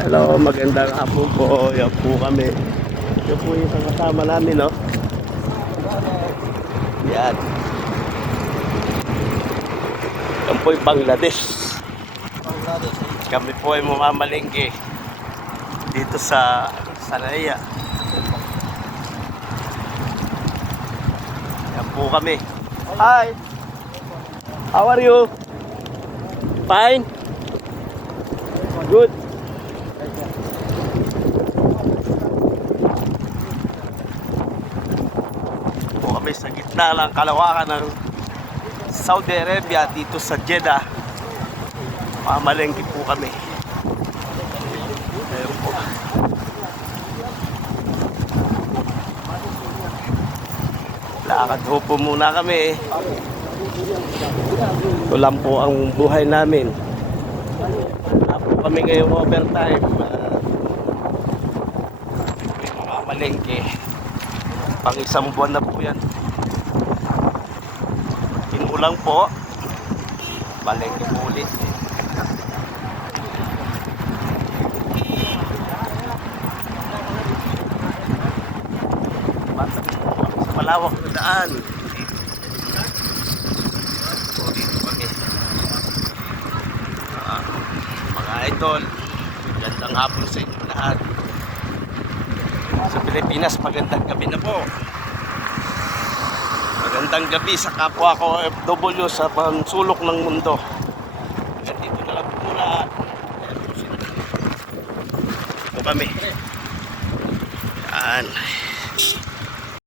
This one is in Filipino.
Hello, magandang hapon po. Yan po kami. Yan po yung kasama namin, no? Yan. Yan po yung Bangladesh. Kami po ay mamamalingke dito sa Sanaya. Yan po kami. Hi! How are you? Fine? Good? Po kami sa gitna ng kalawakan ng Saudi Arabia dito sa Jeddah. Mamalengke po kami. Ayun po. Lakad po muna kami. Ito lang po ang buhay namin. Wala po kami ngayong overtime. Mamalengke. Pang isang buwan na po yan. Inulang po. Malengke po ulit. Sa malawak na daan. Dito kami. Mga idol, magandang hapon sa inyo lahat. Sa Pilipinas, magandang gabi na po. Magandang gabi sa kapwa ko OFW sa pansulok ng mundo. Dito na lang po muna. Ito kami. Yan.